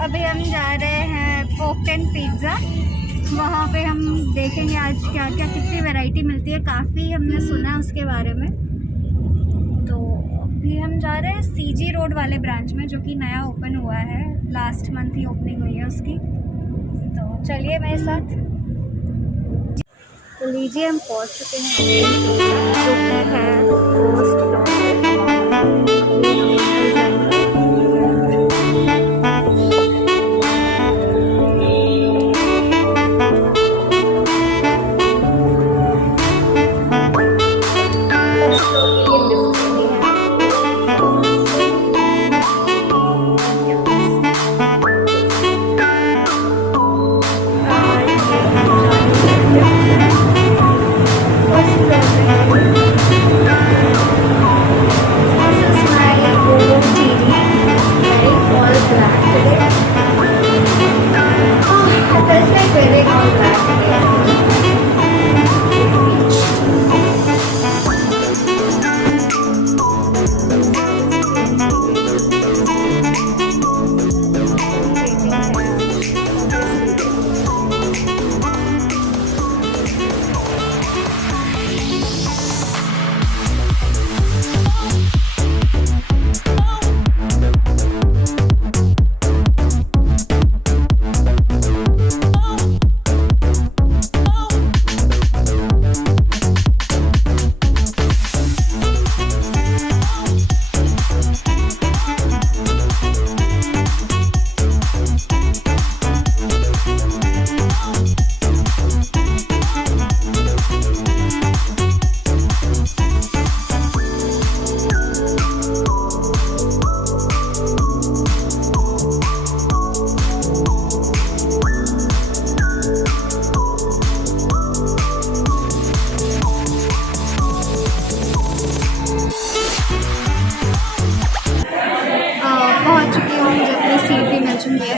अभी हम जा रहे हैं पोक एंड पिज़्ज़ा। वहाँ पे हम देखेंगे आज क्या क्या कितनी वैरायटी मिलती है। काफ़ी हमने सुना है उसके बारे में। तो अभी हम जा रहे हैं सीजी रोड वाले ब्रांच में, जो कि नया ओपन हुआ है। लास्ट मंथ ही ओपनिंग हुई है उसकी। तो चलिए मेरे साथ। तो लीजिए, हम पहुँच चुके हैं जो कि है फर्स्ट फ्लोर पे। अभी हम अंदर जाएंगे।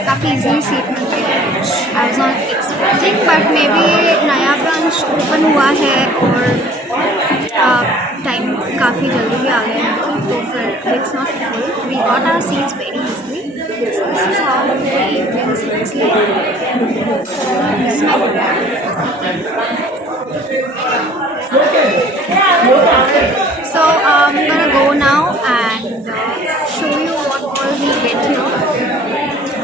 काफ़ी ईजिली सीट मिलती है। I was not expecting, but may be नया ब्रांच ओपन हुआ है और टाइम काफ़ी जल्दी भी आ गया है, तो फिर it's not full. We got our seats very easily. This is how the evening seats So I'm gonna go now and show you what all we get here.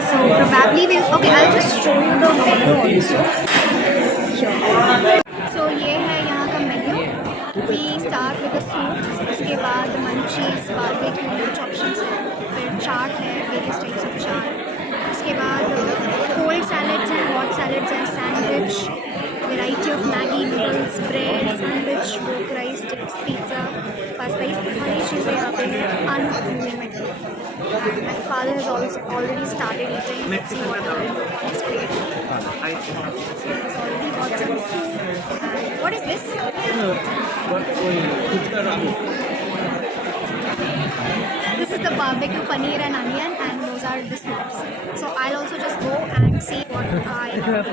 So probably I'll just show you the menu also. Sure. So ये है यहाँ का menu. We start with the soup. उसके बाद munchies, barbecue कुछ options हैं. फिर चाट है, various types of चाट. उसके बाद cold salads हैं, hot salads हैं, sandwich, variety of Maggi noodles, bread, sandwich, pork rice, chips, pizza, pasta. ये सारी चीज़ें यहाँ पे हैं unlimited. My father has also already started eating. Let's see what his plate. He has already got some soup. And what is this? This is the barbecue paneer and onion, and those are the soups. So I'll also just go and see what I have.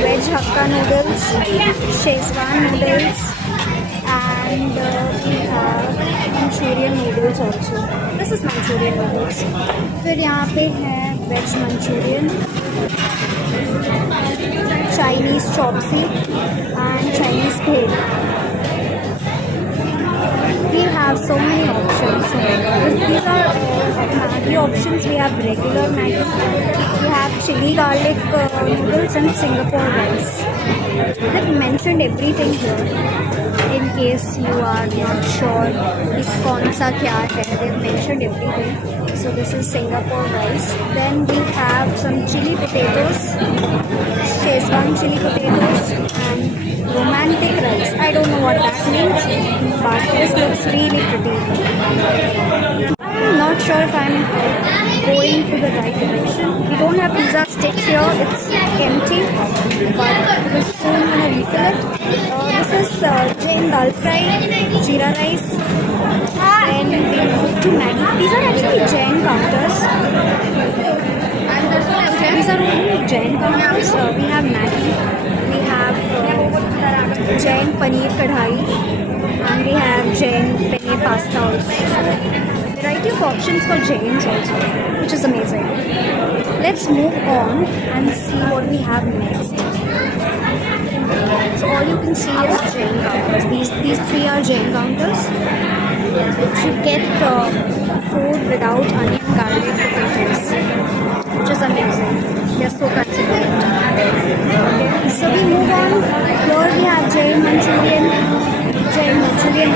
Veg Hakka noodles, Szechuan noodles, and we have Manchurian noodles also. This is Manchurian noodles. फिर यहाँ पे है Veg Manchurian, Chinese chopsy, and Chinese bhel. We have so many options. These are Maggi options. We have regular Maggi. We have chili garlic noodles and Singapore rice. They've mentioned everything here. In case you are not sure if kaun sa kya hai, they've mentioned everything. So this is Singapore rice. Then we have some chili potatoes, Szechuan chili potatoes, and romantic rice. I don't know what that means, but this looks really pretty. I'm not sure if I'm going to the right direction. We don't have pizza sticks here. It's empty, but we're soon gonna refill it. This is Jain dal fry, jeera rice, and we move to Maggi. These are actually Jain counters. These are only Jain counters. We have Maggi, we have Jain paneer kadhai, and we have Jain penne pasta also. Variety of options for Jains also, which is amazing. Let's move on and see what we have next. So all you can see is Jain counters. These three are Jain counters. You get food without onion, garlic, potatoes, which is amazing. They're so considerate. So we move on. Here we have Jain Manchurian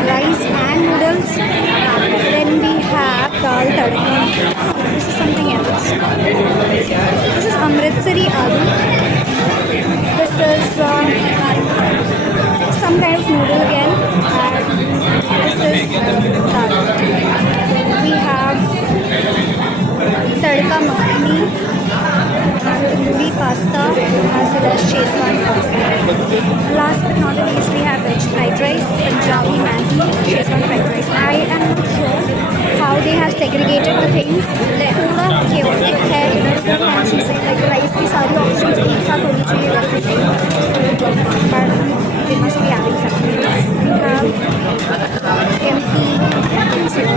rice and noodles. Then we have dal tadka. This is something else. This is Amritsari aloo. This is some kind of noodle again. And this is dal. We have tadka makhani, tandoori pasta, as well as Szechuan pasta. Last but not the least, we have veg fried rice, Punjabi Maggi, Szechuan fried rice. I am not sure how they have segregated the things. थोड़ा chaotic है इधर उधर हर चीज़ें like rice की सारी options एक साथ होनी चाहिए वैसे नहीं, but they must be adding something. We have empty things here.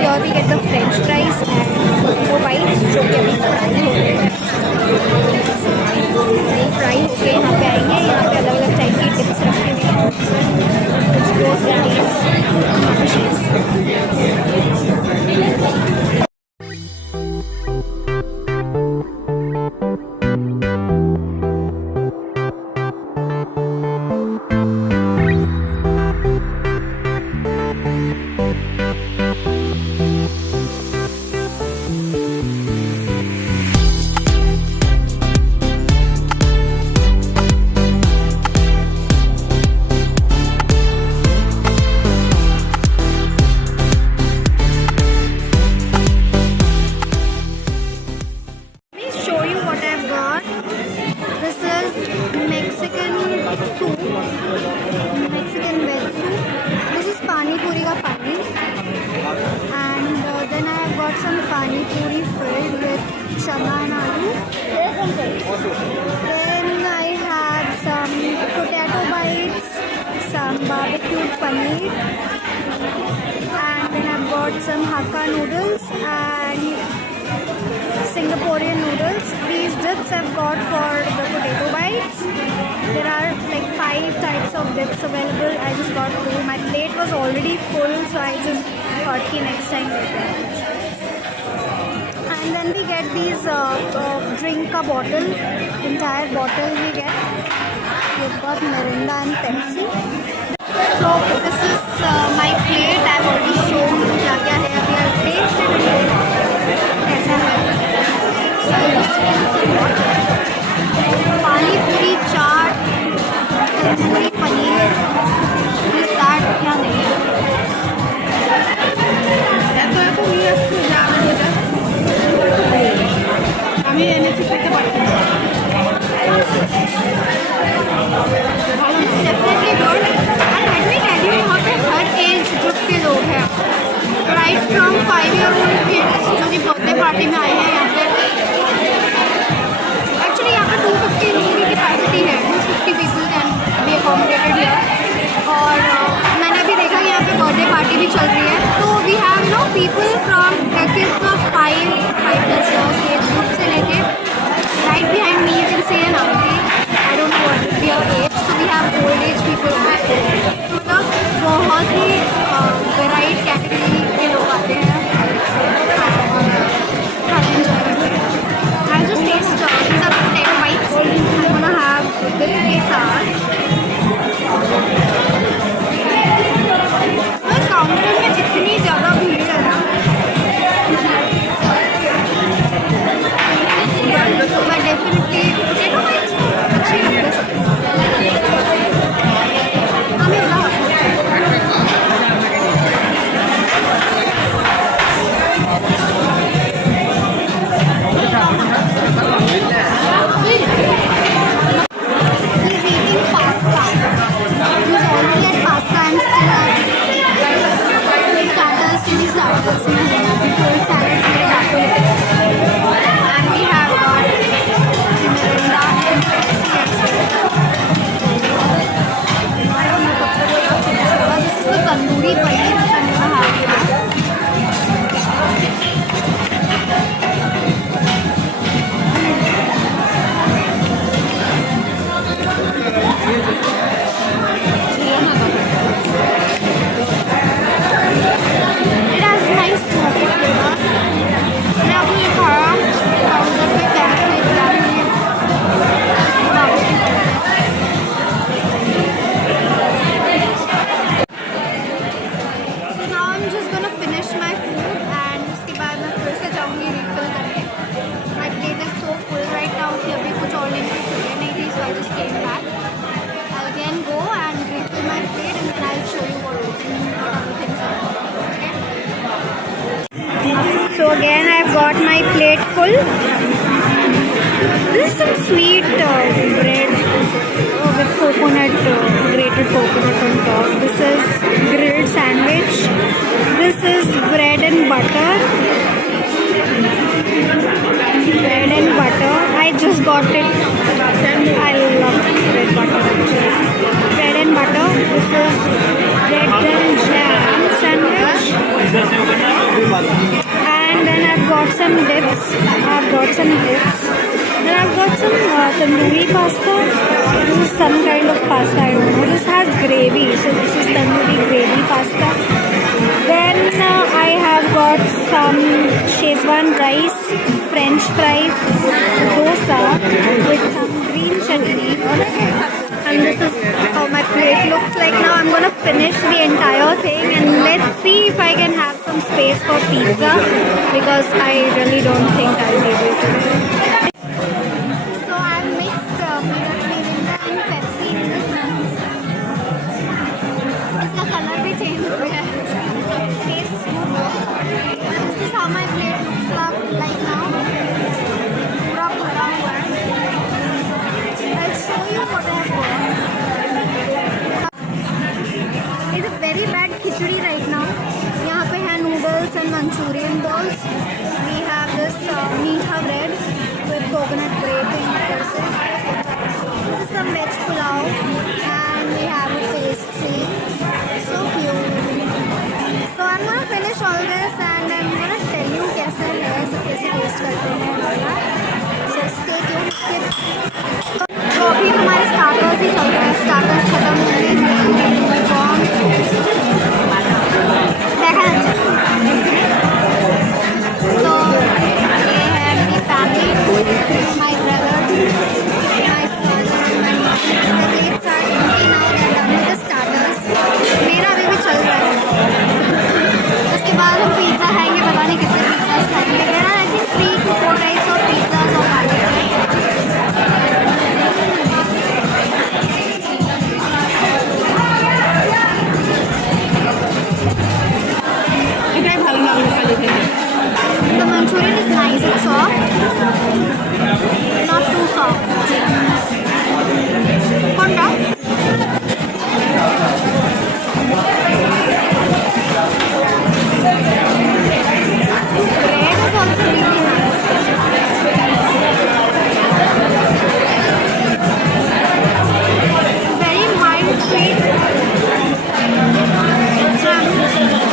Here we get the French fries and potato bites जो कि अभी फ्राई हो रहे हैं. फ्राई होके यहाँ पे आएंगे. यहाँ पे अलग अलग टाइप की टिप्स रखी हुई हैं which goes with these dishes. Mexican veg soup. This is pani puri ka pani, and then I have got some pani puri filled with chana and aloo. Then I had some potato bites, some barbecued paneer, and then I've got some Hakka noodles and Singaporean noodles. These dips I've got for the potato bites. There are like 5 types of dips available. I just got 2. My plate was already full, so I just thought ki next time later. And then we get these drink a bottle, entire bottle we get. We've got Mirinda and Pepsi. So this is my plate. I've already shown क्या क्या है. We have tasted it. ऐसा है. पानी पूरी चाट, tandoori paneer, this that क्या नहीं है. আমি এনেছি খেতে পারছি না. Definitely good. And let me tell you, यहाँ पे हर एज ग्रुप के लोग हैं. Right from 5-year-old kids जो कि बर्थडे पार्टी में आए हैं यहाँ पे. Actually यहाँ पे 250 लोगों की कैपेसिटी है. 250 people can be accommodated here. और मैंने अभी देखा कि यहाँ पे बर्थडे पार्टी भी चल रही है. तो we have people from kids of 5+ years age group से लेके right behind me you can see an auntie. I don't know what their age. So we have old age people also. मतलब बहुत ही varied category के लोग आते हैं. I just taste these are potato bites. I'm gonna have dip के साथ again I've got my plate full. This is some sweet bread with coconut, grated coconut on top. This is grilled sandwich. This is bread and butter. Bread and butter. I just got it. I love bread butter actually. Bread and butter. This is bread and jam sandwich. And then I've got some dips. Then I've got some tandoori pasta. This is some kind of pasta, I don't know. This has gravy, so this is tandoori gravy pasta. Then I have got some Szechuan rice, French fries, dosa with some green chutney. And this is how my plate looks like now. I'm gonna finish the entire thing and let's see if I can have some space for pizza because I really don't think I'll be able to. So I've mixed Mirinda and Pepsi in this one. इसका color भी change हो गया है. Tastes good. This is how my plate looks like now. पूरा भरा हुआ है. I'll show you what I have got. It's a very bad khichdi right now. यहाँ पे है noodles and Manchurian balls. We have this meetha bread with coconut grating. This is some veg pulao and we have a pastry. So cute. So I'm gonna finish all this and I'm gonna tell you कैसे है, कैसे taste करते हैं और all. So stay tuned. तो अभी हमारे starters ही चल रहे हैं. Starters खत्म हो गए हैं. देखा ना. So ये है मेरी family, my brother, my father, my mom. The plates are empty now. They are done with the starters. मेरा अभी भी चल रहा है. उसके बाद हम पिज़्ज़ा खाएंगे. पता नहीं कितने पिज़्ज़ास खाएंगे. There are I think 3 to 4 types of pizzas or burgers. The Manchurian is nice, it's soft, not too soft. Konda? Bread is also really nice. Very mild sweet. Pizzas is here.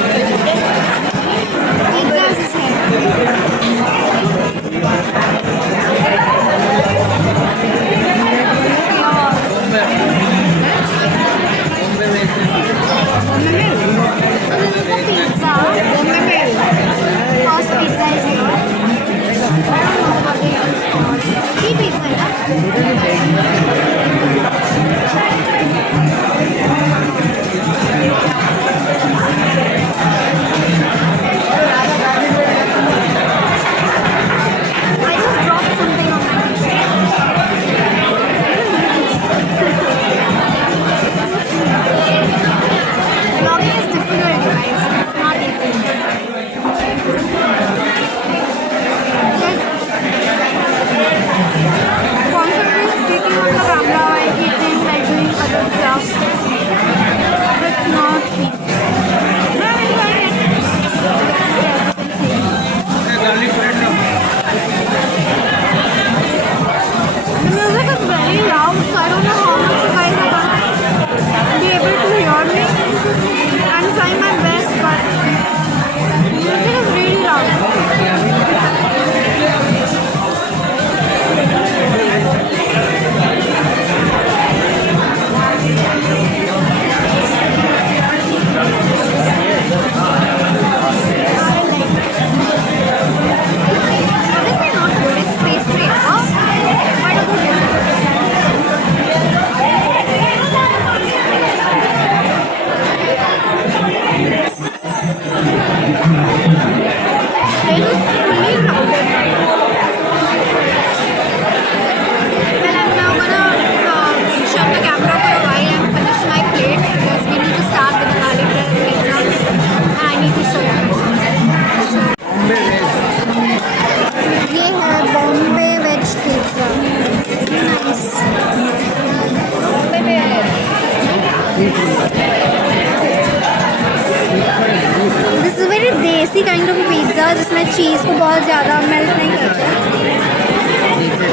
Pizza जिसमें चीज़ को बहुत ज़्यादा melt नहीं करते।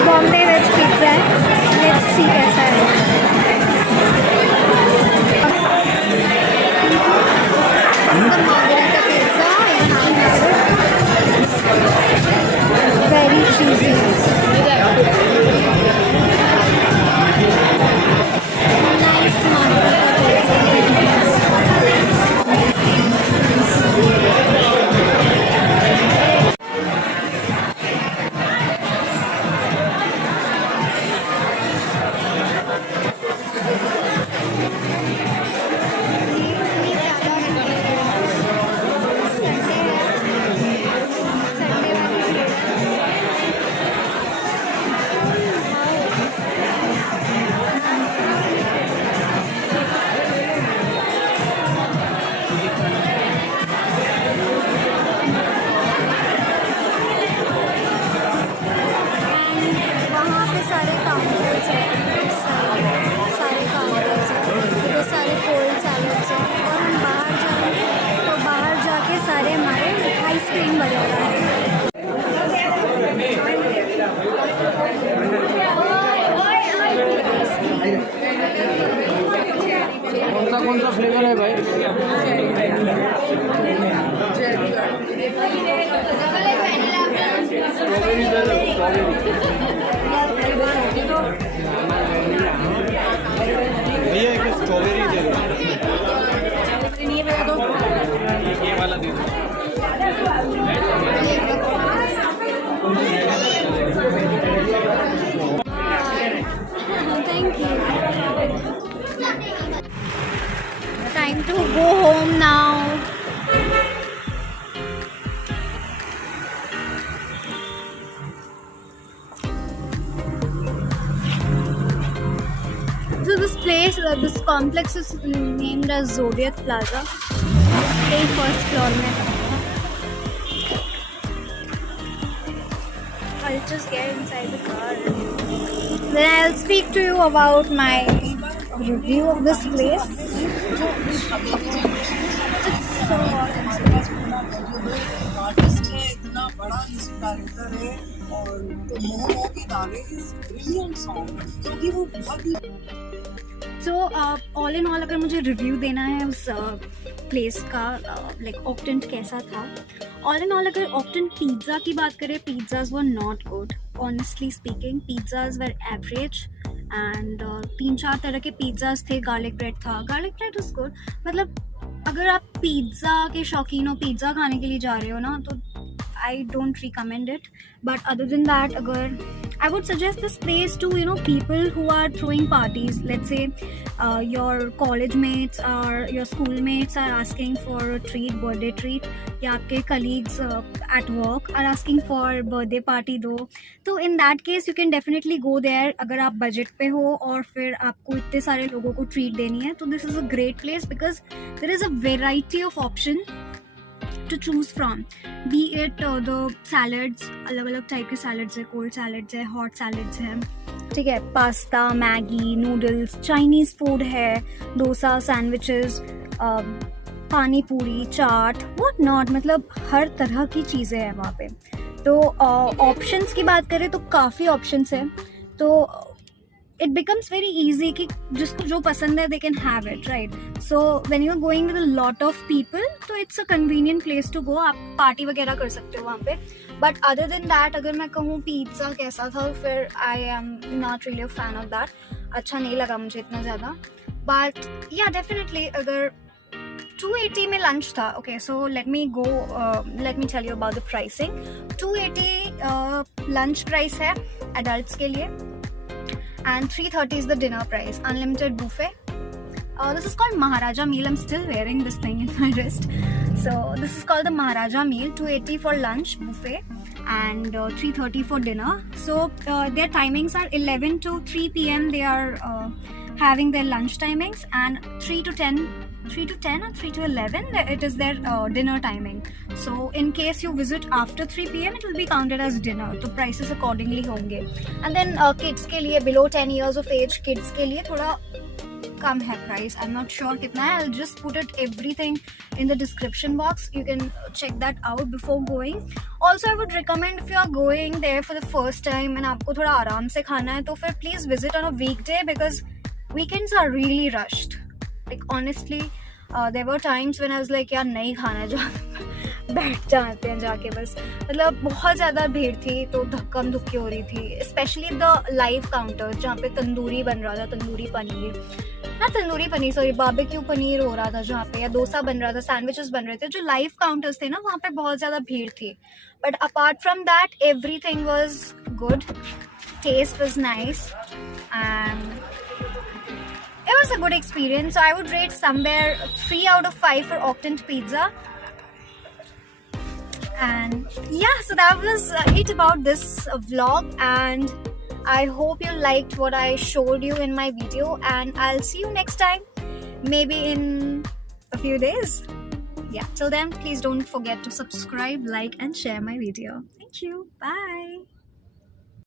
Bombay veg pizza है, let's see कैसा है। Margarita pizza, very चीज़ी। Nice margarita कौन सा फ्लेवर है भाई? भैया एक स्ट्रॉबेरी दे दो। ये वाला दे दो। Thank you. Time to go home now. So this place, this complex is named as Zodiac Plaza. Stay first floor में. I'll just get inside the car. Then I'll speak to you about my review of this place. It's so hot inside. Artist है, इतना बड़ा music director है और तो मोह के दावे इज ब्रिलियंट सॉन्ग क्योंकि वो बहुत ही So all in all अगर मुझे रिव्यू देना है उस प्लेस का लाइक ऑक्टेंट कैसा था, ऑल इन ऑल अगर ऑक्टेंट पिज़्ज़ा की बात करें, pizzas were not good honestly speaking. Pizzas were average and 3-4 तरह के पिज़्ज़ाज थे। गार्लिक ब्रेड था, गार्लिक ब्रेड वाज गुड। मतलब अगर आप पिज़्ज़ा के शौकीन हो, पिज़्ज़ा खाने के लिए जा रहे हो ना, तो I don't recommend it. But other than that, अगर I would suggest this place to people who are throwing parties. Let's say your college mates or your schoolmates are asking for a treat, birthday treat, या आपके colleagues at work are asking for birthday party दो, तो in that case you can definitely go there अगर आप budget पे हो और फिर आपको इतने सारे लोगों को treat देनी है। तो this is a great place because there is a variety of option to choose from, be it the salads, अलग अलग टाइप के salads है, cold salads है, hot salads है, ठीक है, pasta, Maggi, noodles, Chinese food है, डोसा, सैंडविचेस, पानी पूरी, चाट, व्हाट नॉट, मतलब हर तरह की चीज़ें हैं वहाँ पे। तो ऑप्शंस की बात करें तो काफ़ी ऑप्शंस हैं, तो इट बिकम्स वेरी ईजी कि जिसको जो पसंद है they can have it, right. So when you are going with a lot of people तो it's a convenient place to go, आप पार्टी वगैरह कर सकते हो वहाँ पे। बट अदर देन दैट अगर मैं कहूँ पिज़्ज़ा कैसा था, फिर I am not really a fan of that, अच्छा नहीं लगा मुझे इतना ज़्यादा। बट या डेफिनेटली अगर 280 में लंच था, okay, so let me tell you about the pricing. 280 lunch price है एडल्ट्स के लिए and 330 is the dinner price, unlimited buffet. This is called Maharaja meal. I'm still wearing this thing in my wrist. So this is called the Maharaja meal. 280 for lunch buffet and 330 for dinner. So their timings are 11 to 3 p.m. They are having their lunch timings, and 3 to 10 or 3 to 11 it is their dinner timing. So in case you visit after 3 p.m. it will be counted as dinner, तो prices accordingly होंगे। And then kids के लिए below 10 years of age kids के लिए थोड़ा कम है price, I am not sure कितना है. I'll just put it everything in the description box. You can check that out before going. Also I would recommend if you are going there for the first time and आपको थोड़ा आराम से खाना है तो फिर please visit on a weekday because weekends are really rushed. Like honestly, there were times when I was like यार नहीं खाना जो बैठ जाते हैं जाके बस. मतलब बहुत ज़्यादा भीड़ थी तो धक्कम धुक्की हो रही थी. स्पेशली द लाइव काउंटर जहाँ पे तंदूरी बन रहा था, तंदूरी पनीर सॉरी बारबेक्यू पनीर हो रहा था जहाँ पे, या डोसा बन रहा था, सैंडविचेस बन रहे थे. जो लाइव काउंटर्स थे ना वहाँ पे बहुत ज़्यादा भीड़ थी. But apart from that everything was good, taste was nice and it was a good experience. So I would rate somewhere 3 out of 5 for Octant Pizza. And yeah, so that was it about this vlog, and I hope you liked what I showed you in my video, and I'll see you next time, maybe in a few days. Yeah, till then please don't forget to subscribe, like and share my video. Thank you. Bye.